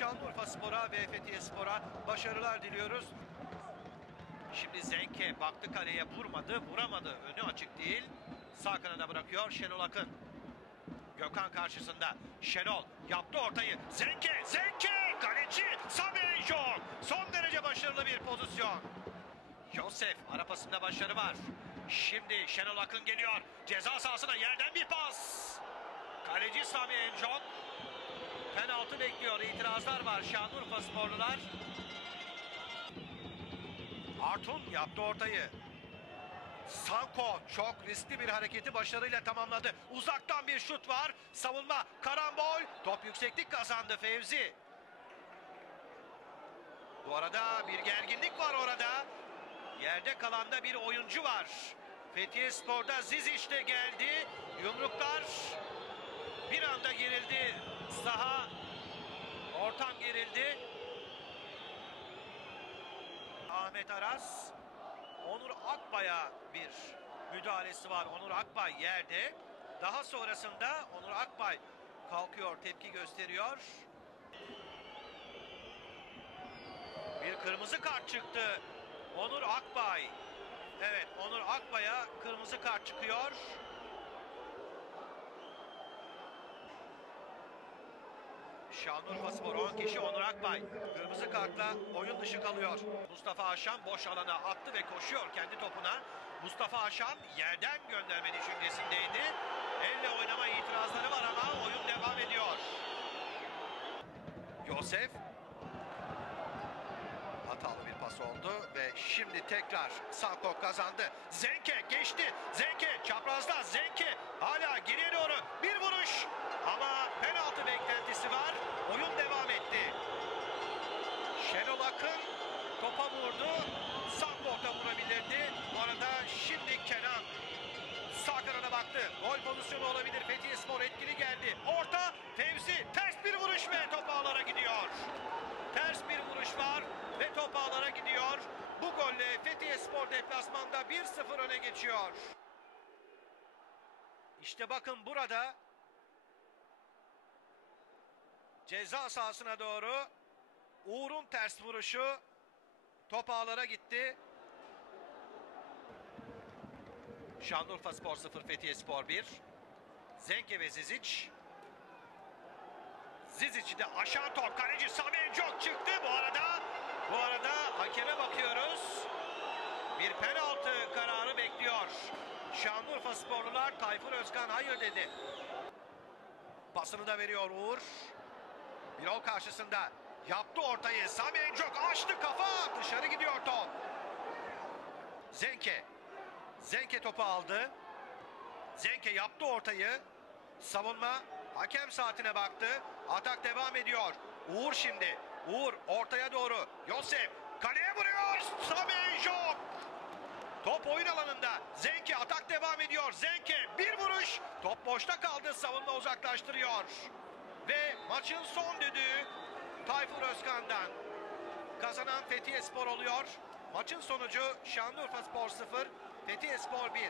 Şanlıurfa Spor'a ve Fethiye Spor'a başarılar diliyoruz. Şimdi Zenke baktı kaleye vurmadı, vuramadı. Önü açık değil. Sağ kanada bırakıyor Şenol Akın. Gökhan karşısında. Şenol yaptı ortayı. Zenke, Zenke! Kaleci Jok. Son derece başarılı bir pozisyon. Josef ara pasında başarı var. Şimdi Şenol Akın geliyor. Ceza sahasına yerden bir pas. Kaleci Sami Enjok. Penaltı bekliyor. İtirazlar var Şanlıurfa sporlular. Artun yaptı ortayı. Sanko çok riskli bir hareketi başarıyla tamamladı. Uzaktan bir şut var. Savunma karambol. Top yükseklik kazandı Fevzi. Bu arada bir gerginlik var orada. Yerde kalanda bir oyuncu var. Fethiye Spor'da Zizic de geldi. Yumruklar bir anda gerildi. Saha ortam gerildi. Ahmet Aras Onur Akbay'a bir müdahalesi var. Onur Akbay yerde. Daha sonrasında Onur Akbay kalkıyor, tepki gösteriyor. Bir kırmızı kart çıktı. Onur Akbay. Evet, Onur Akbay'a kırmızı kart çıkıyor. Şanlıurfa Spor 10 kişi Onur Akbay. Kırmızı kartla oyun dışı kalıyor. Mustafa Aşan boş alana attı ve koşuyor kendi topuna. Mustafa Aşan yerden gönderme düşüncesindeydi. Elle oynama itirazları var ama oyun devam ediyor. Yosef hatalı bir pas oldu ve şimdi tekrar Sanko kazandı. Zenke geçti. Zenke çaprazda. Zenke hala geriye doğru bir vuruş ama penaltı beklentisi var. Oyun devam etti. Şenol Akın topa vurdu. Sanko da vurabilirdi. Bu arada şimdi Kenan sağ kanada baktı. Gol pozisyonu olabilir. Fethiye Spor etkili geldi. Orta Fevzi ters bir vuruş ve top ağlara gidiyor. Ters bir vuruş var ve top ağlara gidiyor. Bu golle Fethiye Spor deplasmanda 1-0 öne geçiyor. İşte bakın burada ceza sahasına doğru Uğur'un ters vuruşu top ağlara gitti. Şanlıurfa Spor 0 Fethiye Spor 1. Zenke ve Zizic. Zizic'i de aşağı top kaleci Sami Encok çıktı bu arada. Bu arada hakeme bakıyoruz. Bir penaltı kararı bekliyor. Şanlıurfa sporlular Tayfur Özkan hayır dedi. Pasını da veriyor Uğur. Bir yol karşısında yaptı ortayı. Sami Encok açtı kafa. Dışarı gidiyor top. Zenke. Zenke topu aldı. Zenke yaptı ortayı. Savunma hakem saatine baktı. Atak devam ediyor. Uğur şimdi. Uğur ortaya doğru. Yosef kaleye vuruyor. Sami Encok. Top oyun alanında. Zenke atak devam ediyor. Zenke bir vuruş. Top boşta kaldı. Savunma uzaklaştırıyor. Ve maçın son düdüğü Tayfur Özkan'dan. Kazanan Fethiye Spor oluyor. Maçın sonucu Şanlıurfa Spor 0, Fethiye Spor 1.